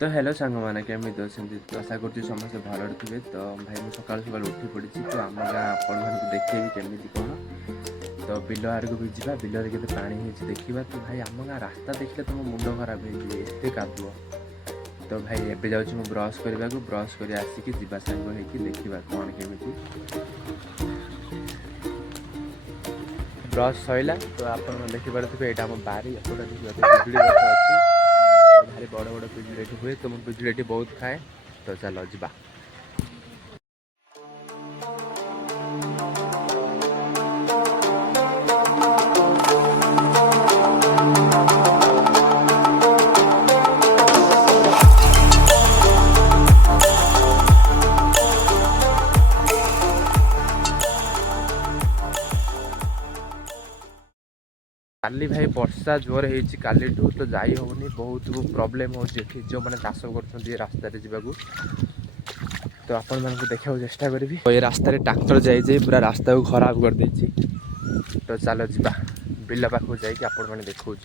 तो हेलो सांग मैंने केमी अच्छे तो आशा कर समस्ते भल थे। तो भाई मुझे सकाल सकाल उठी पड़ी तो आम गाँ आपण मानक देखेबी केमी कौन तो बिल आड़क भी जा बिलर के पा देखा। तो भाई आम गाँ रास्ता देखले तुम मुंड खराब होते कादुଅ। तो भाई एबे जाऊँ ब्रश करने को ब्रश कर आसिक जा सांग हो देखा कौन केमी ब्रश सैला। तो आप देखिपे यहाँ आम बारी पिजुड़ी गछ अच्छी भारी बड़ बड़ पिजुड़ी ये हुए तो पिजुड़ी ये बहुत खाए। तो चलो जा काली भाई वर्षा जोर होली तो जाई होनी बहुत प्रॉब्लम हो जो मैंने चाष कर रास्ता जावाक। तो आपण मानक देखा चेष्टा करी तो ये रास्ता ट्रैक्टर जाए पूरा रास्ता को खराब कर देछि। तो चलो जा बिल पाखु जाकि आपण मैंने देखा।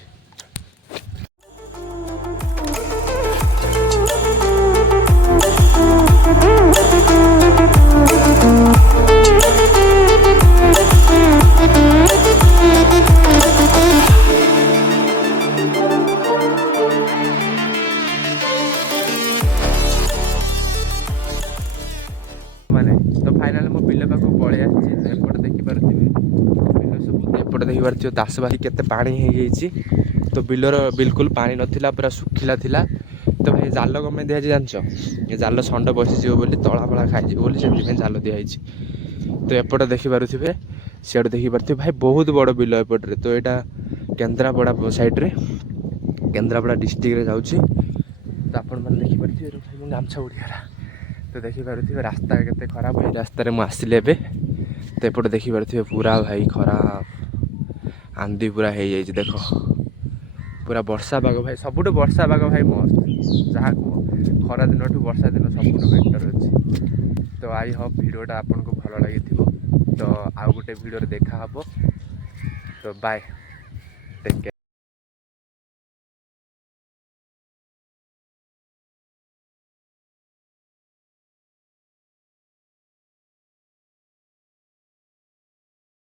माने तो फाइनाल मो बिल पाक पलि आपटे देखिपे बिल सब एपटे देखिपे दासबासी केते पानी हो जाइए। तो बिलर बिल्कुल पानी नथिला पूरा सुखिला थिला। तो भाई जाल कमें दिखाई जानच ये जाल षंड बसीज तला फला खाई से जाल दिखाई। तो एपटे देखिपे सीआड़ देखिपे भाई बहुत बड़ बिल एपटे। तो यहाँ केन्द्रापड़ा साइड्रे केन्द्रापड़ा डिस्ट्रिक्ट जाऊँगी। तो आपण मैंने देखिपे गामछा उड़ीगला। तो देखिपे रास्ता केते खराब है रास्तार मुझे एबे। तो एपटे देखिपे पूरा भाई खराब आंधी पूरा हो जाए देख पूरा वर्षा पाग भाई सबुठ वर्षा पाग भाई मस्त जहाँ कह खरा दिन वर्षा दिन सबुठ बेटर अच्छे। तो आई होप वीडियोटा आपन को भल लगी। तो आउ गोटे वीडियो देखा। तो बाय टेक केयर।